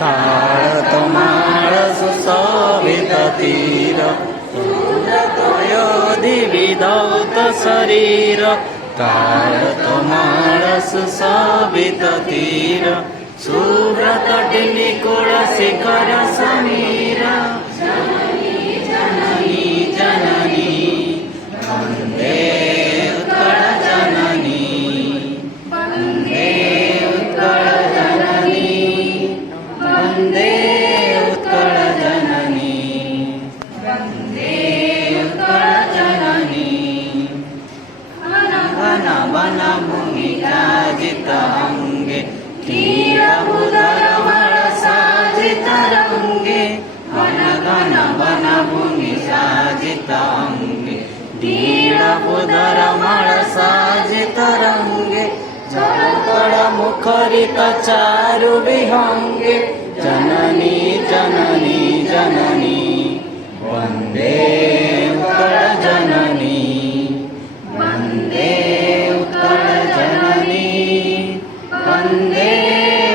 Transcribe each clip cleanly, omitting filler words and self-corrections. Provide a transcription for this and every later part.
ताळतमाळ सुशोभित तीर विधौत शरीर ताळतमाळ सुशोभित तीर सुव्रत निकुळ शिखर समीर जननी जननी जननी वन्दे उत्कल जननी वन्दे उत्कल जननी वन्दे उत्कल जननी वन्दे उत्कल जननी घन वन भूमिकाजित अंगे तीरमुदरमळ साजित रंगे घन घन वन भूमि साजित अंगे तीरमुदरमळ साजित रंगे जलतल मुखरित चारु विहंगे जननी जननी जननी वन्दे उत्कल जननी वन्दे उत्कल जननी वन्दे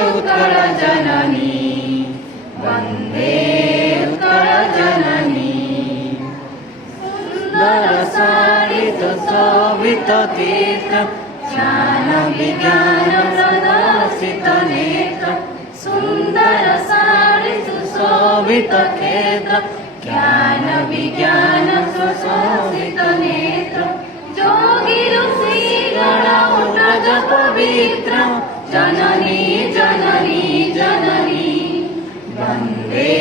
उत्कल जननी वन्दे उत्कल जननी सुन्दर सारित शोभित तीर्थ ज्ञान विज्ञान प्रदर्शित नेत्र सुन्दर सारित शोभित क्षेत्र ज्ञान विज्ञान सुशोभित नेत्र योगी ऋषि गण व्रज पवित्र जननी जननी जननी वन्दे